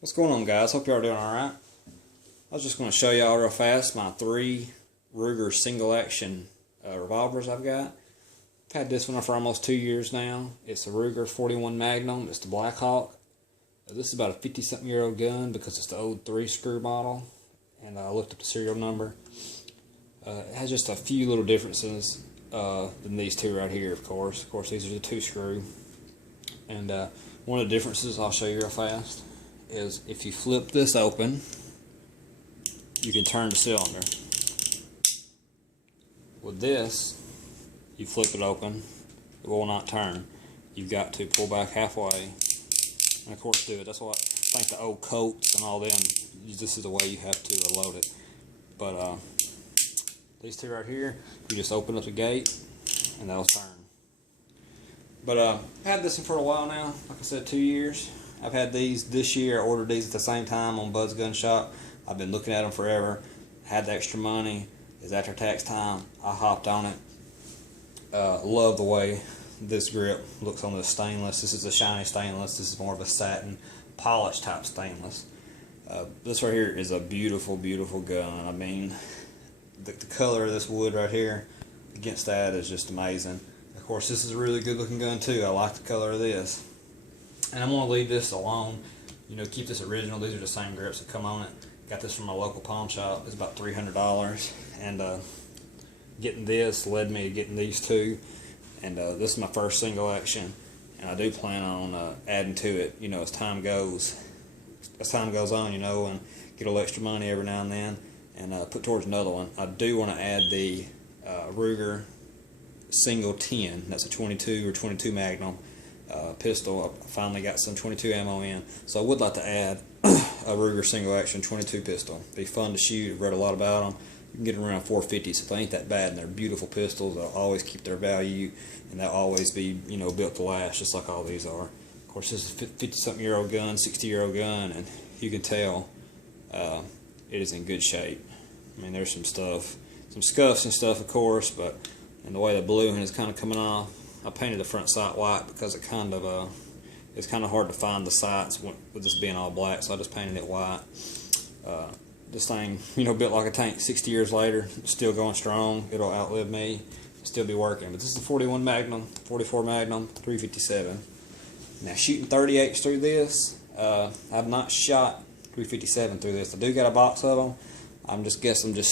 What's going on, guys? Hope y'all are doing alright. I was just going to show y'all real fast my 3 Ruger single action revolvers I've got. I've had this one for almost 2 years now. It's a Ruger 41 Magnum. It's the Black Hawk. This is about a 50-something-year-old gun because it's the old 3-screw model. And I looked up the serial number. It has just a few little differences than these two right here, of course. Of course, these are the 2-screw. And one of the differences I'll show you real fast is if you flip this open, you can turn the cylinder. With this, you flip it open, it will not turn. You've got to pull back halfway and of course do it. That's what I think the old Colts and all them, this is the way you have to load it. But these two right here, you just open up the gate and that'll turn. But I've had this one for a while now, like I said, 2 years. I've had these this year. I ordered these at the same time on Bud's Gun Shop. I've been looking at them forever. Had the extra money. It's after tax time. I hopped on it. Love the way this grip looks on this stainless. This is a shiny stainless. This is more of a satin polish type stainless. This right here is a beautiful, beautiful gun. I mean, the color of this wood right here against that is just amazing. Of course, this is a really good looking gun too. I like the color of this. And I'm going to leave this alone. You know, keep this original. These are the same grips that come on it. Got this from my local pawn shop. It's about $300. And getting this led me to getting these two. And this is my first single action. And I do plan on adding to it, you know, as time goes on, you know, and get a little extra money every now and then. And put towards another one. I do want to add the Ruger single 10. That's a 22 or 22 Magnum. Pistol. I finally got some 22 ammo in, so I would like to add a Ruger single action 22 pistol. Be fun to shoot. I've read a lot about them. You can get them around 450, so they ain't that bad, and they're beautiful pistols. They'll always keep their value, and they'll always be, you know, built to last, just like all these are. Of course, this is a 50-something-year-old gun, 60-year-old gun, and you can tell it is in good shape. I mean, there's some stuff, some scuffs and stuff, of course, but and the way the blue is kind of coming off. I painted the front sight white because it kind of it's kind of hard to find the sights with this being all black, so I just painted it white. This thing, you know, built like a tank. 60 years later, still going strong. It'll outlive me, still be working. But this is a 41 Magnum, 44 Magnum, 357. Now shooting 38s through this, I've not shot 357 through this. I do got a box of them. I'm just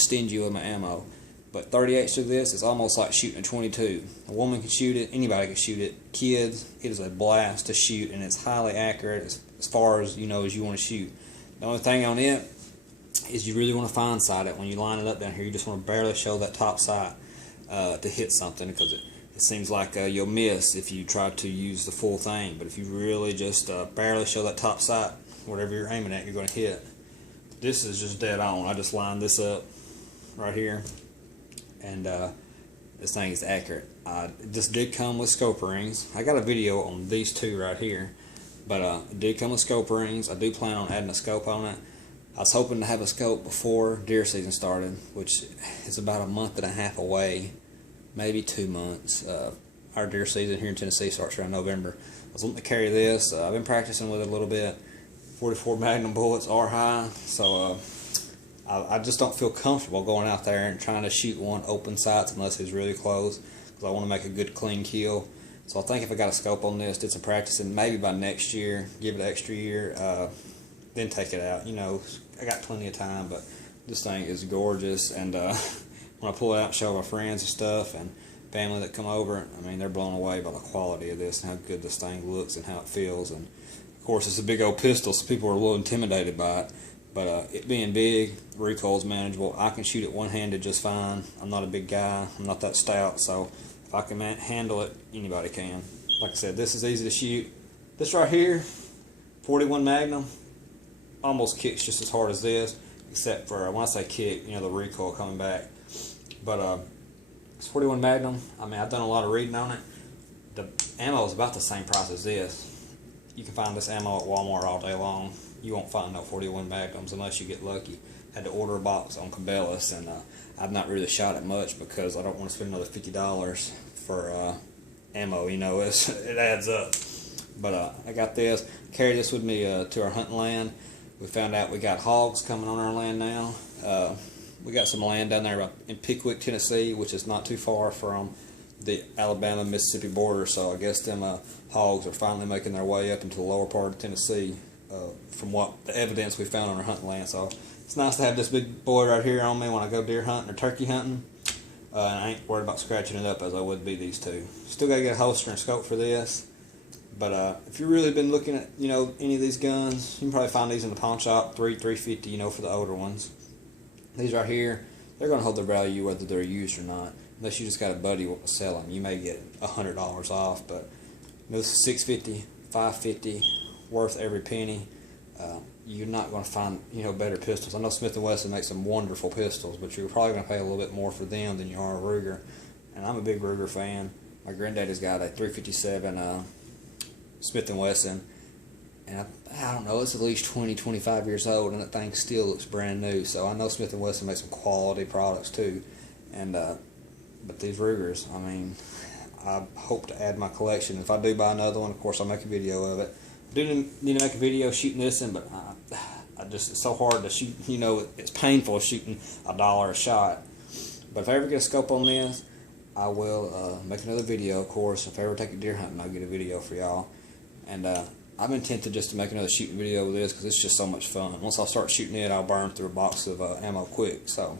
stingy with my ammo. But 38 through this is almost like shooting a 22. A woman can shoot it, anybody can shoot it. Kids, it is a blast to shoot, and it's highly accurate as far as, you know, as you want to shoot. The only thing on it is you really want to fine sight it. When you line it up down here, you just want to barely show that top sight to hit something, because it seems like you'll miss if you try to use the full thing. But if you really just barely show that top sight, whatever you're aiming at, you're going to hit. This is just dead on. I just lined this up right here. And this thing is accurate. This did come with scope rings. I got a video on these two right here, but it did come with scope rings. I do plan on adding a scope on it. I was hoping to have a scope before deer season started, which is about a month and a half away, maybe 2 months. Our deer season here in Tennessee starts around November. I was wanting to carry this. I've been practicing with it a little bit. 44 Magnum bullets are high, so I just don't feel comfortable going out there and trying to shoot one open sights unless it's really close, because I want to make a good clean kill. So I think if I got a scope on this, did some practicing, maybe by next year, give it an extra year, then take it out. You know, I got plenty of time, but this thing is gorgeous. And when I pull it out and show my friends and stuff and family that come over, I mean, they're blown away by the quality of this and how good this thing looks and how it feels. And of course, it's a big old pistol, so people are a little intimidated by it. But it being big, recoil's manageable. I can shoot it one-handed just fine. I'm not a big guy. I'm not that stout. So if I can handle it, anybody can. Like I said, this is easy to shoot. This right here, 41 Magnum, almost kicks just as hard as this, except for, when I say kick, you know, the recoil coming back. But it's 41 Magnum. I mean, I've done a lot of reading on it. The ammo is about the same price as this. You can find this ammo at Walmart all day long. You won't find no 41 Magnums unless you get lucky. Had to order a box on Cabela's, and I've not really shot it much because I don't want to spend another $50 for ammo. You know, it adds up. But I got this. Carry this with me to our hunting land. We found out we got hogs coming on our land now. We got some land down there in Pickwick, Tennessee, which is not too far from the Alabama-Mississippi border. So I guess them hogs are finally making their way up into the lower part of Tennessee, from what the evidence we found on our hunting land. So it's nice to have this big boy right here on me when I go deer hunting or turkey hunting. And I ain't worried about scratching it up as I would be these two. Still gotta get a holster and scope for this. But if you've really been looking at, any of these guns, you can probably find these in the pawn shop, $350, for the older ones. These right here, they're gonna hold their value whether they're used or not. Unless you just got a buddy what will sell them, you may get $100 off. But this is $650, $550, worth every penny. You're not going to find better pistols. I know Smith & Wesson makes some wonderful pistols, but you're probably going to pay a little bit more for them than you are a Ruger. And I'm a big Ruger fan. My granddaddy's got a .357 Smith & Wesson, and I don't know, it's at least 20, 25 years old, and that thing still looks brand new. So I know Smith & Wesson makes some quality products too. And but these Rugers, I mean, I hope to add my collection. If I do buy another one, of course I'll make a video of it. I do need to make a video shooting this in, but it's so hard to shoot. It's painful shooting $1 a shot. But if I ever get a scope on this, I will make another video, of course. If I ever take a deer hunting, I'll get a video for y'all. And I've been tempted just to make another shooting video with this because it's just so much fun. Once I start shooting it, I'll burn through a box of ammo quick. So,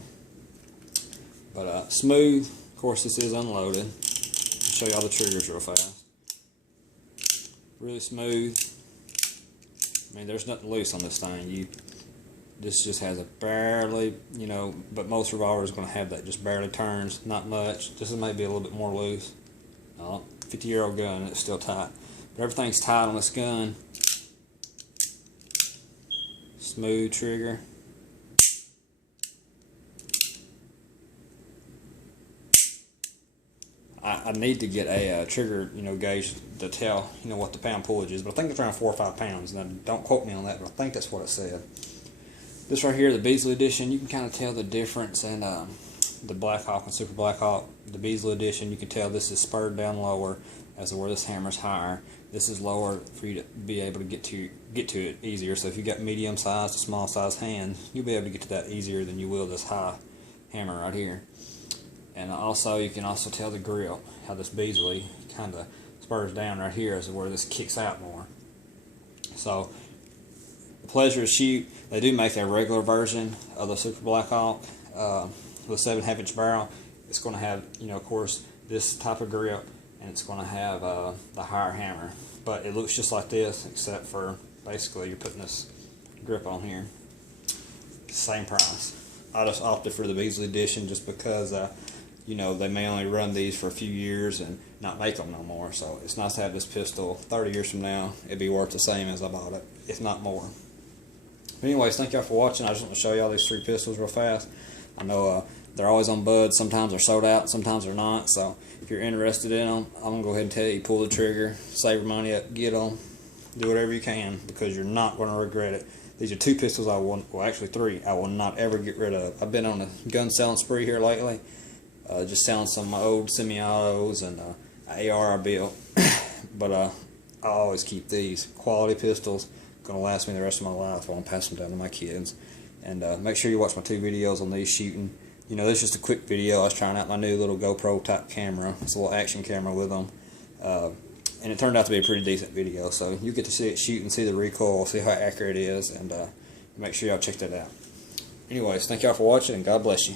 but smooth. Of course, this is unloaded. I'll show y'all the triggers real fast. Really smooth. I mean, there's nothing loose on this thing. This just has a barely, but most revolvers are going to have that. Just barely turns, not much. This is maybe a little bit more loose. 50-year-old gun, it's still tight. But everything's tight on this gun. Smooth trigger. I need to get a trigger, gauge to tell, what the pound pullage is. But I think it's around 4 or 5 pounds. Now, don't quote me on that, but I think that's what it said. This right here, the Beasley Edition, you can kind of tell the difference in the Blackhawk and Super Blackhawk. The Beasley Edition, you can tell this is spurred down lower as to where this hammer's higher. This is lower for you to be able to get to it easier. So if you got medium-sized to small-sized hands, you'll be able to get to that easier than you will this high hammer right here. And also, you can also tell the grip, how this Beasley kind of spurs down right here as where this kicks out more. So, the pleasure to shoot. They do make a regular version of the Super Blackhawk with a 7.5 inch barrel. It's going to have, of course, this type of grip, and it's going to have the higher hammer. But it looks just like this, except for basically you're putting this grip on here. Same price. I just opted for the Beasley Edition just because they may only run these for a few years and not make them no more. So it's nice to have this pistol 30 years from now. It'd be worth the same as I bought it, if not more. But anyways, thank y'all for watching. I just want to show y'all these 3 pistols real fast. I know they're always on bud. Sometimes they're sold out, sometimes they're not. So if you're interested in them, I'm going to go ahead and tell you, pull the trigger, save your money up, get them, do whatever you can, because you're not going to regret it. These are 2 pistols actually 3, I will not ever get rid of. I've been on a gun selling spree here lately. Just selling some of my old semi-autos and AR I built. But I always keep these quality pistols. Going to last me the rest of my life while I'm passing them down to my kids. And make sure you watch my 2 videos on these shooting. This is just a quick video. I was trying out my new little GoPro type camera. It's a little action camera with them. And it turned out to be a pretty decent video. So you get to see it shoot and see the recoil, see how accurate it is. And make sure y'all check that out. Anyways, thank y'all for watching, and God bless you.